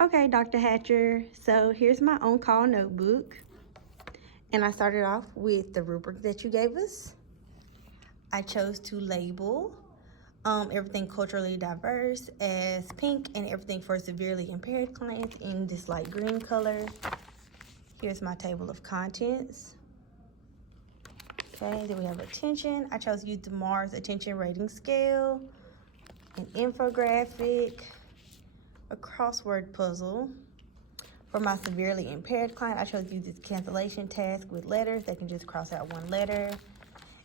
Okay, Dr. Hatcher, so here's my on-call notebook. And I started off with the rubric that you gave us. I chose to label everything culturally diverse as pink and everything for severely impaired clients in this light green color. Here's my table of contents. Okay, then we have attention. I chose to use the Mars Attention Rating Scale, an infographic, a crossword puzzle. For my severely impaired client, I chose to use this cancellation task with letters. They can just cross out one letter.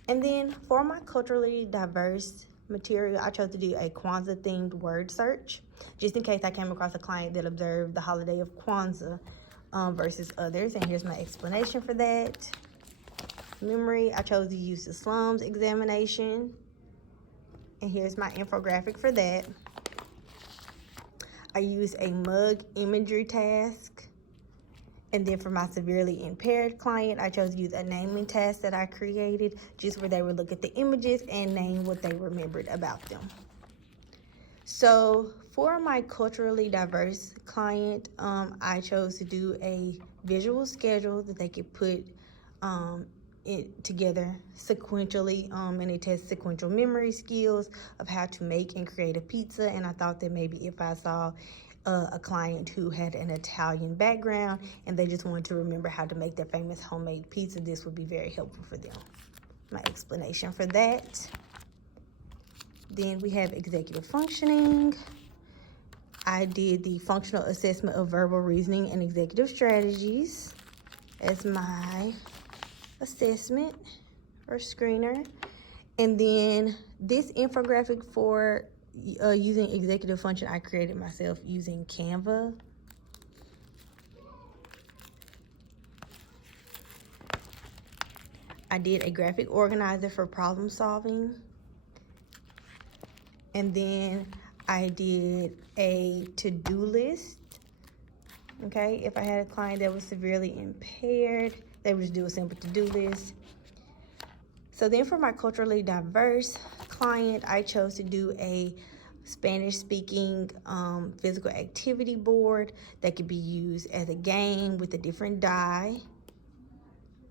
And then for my culturally diverse material, I chose to do a Kwanzaa themed word search, just in case I came across a client that observed the holiday of Kwanzaa versus others. And here's my explanation for that. Memory, I chose to use the slums examination. And here's my infographic for that. I used a mug imagery task. And then for my severely impaired client, I chose to use a naming task that I created, just where they would look at the images and name what they remembered about them. So for my culturally diverse client, I chose to do a visual schedule that they could put it together sequentially, and it tests sequential memory skills of how to make and create a pizza. And I thought that maybe if I saw a client who had an Italian background and they just wanted to remember how to make their famous homemade pizza, this would be very helpful for them. My explanation for that. Then we have executive functioning. I did the functional assessment of verbal reasoning and executive strategies as my assessment or screener. And then this infographic for using executive function, I created myself using Canva. I did a graphic organizer for problem solving. And then I did a to-do list. Okay, if I had a client that was severely impaired, they would just do a simple to-do list. So then for my culturally diverse client, I chose to do a Spanish-speaking physical activity board that could be used as a game with a different die.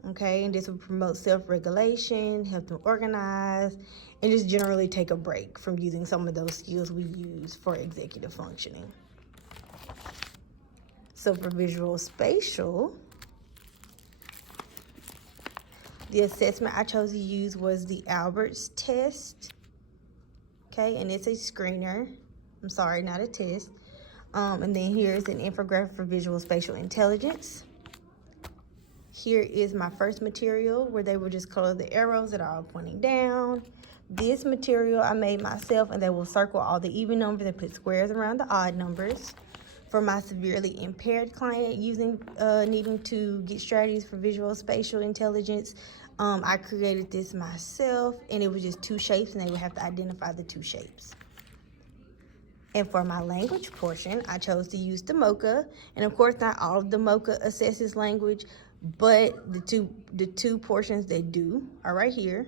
Okay, and this would promote self-regulation, help them organize, and just generally take a break from using some of those skills we use for executive functioning. So for visual spatial, the assessment I chose to use was the Alberts test. Okay, and it's a screener. I'm sorry, not a test. And then here's an infographic for visual spatial intelligence. Here is my first material where they will just color the arrows that are all pointing down. This material I made myself, and they will circle all the even numbers and put squares around the odd numbers. For my severely impaired client needing to get strategies for visual spatial intelligence, I created this myself, and it was just two shapes, and they would have to identify the two shapes. And for my language portion, I chose to use the MOCA. And of course, not all of the MOCA assesses language, but the two portions they do are right here.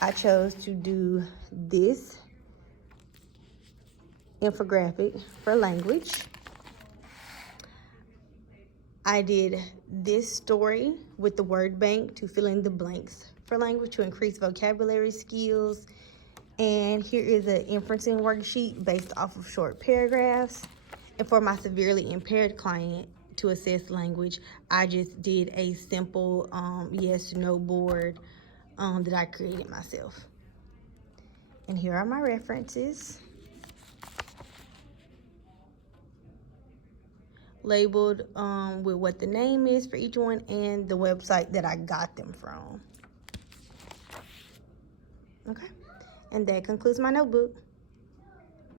I chose to do this infographic for language. I did this story with the word bank to fill in the blanks for language to increase vocabulary skills. And here is an inferencing worksheet based off of short paragraphs. And for my severely impaired client to assess language, I just did a simple yes/no board that I created myself. And here are my references, labeled with what the name is for each one and the website that I got them from. Okay, and that concludes my notebook.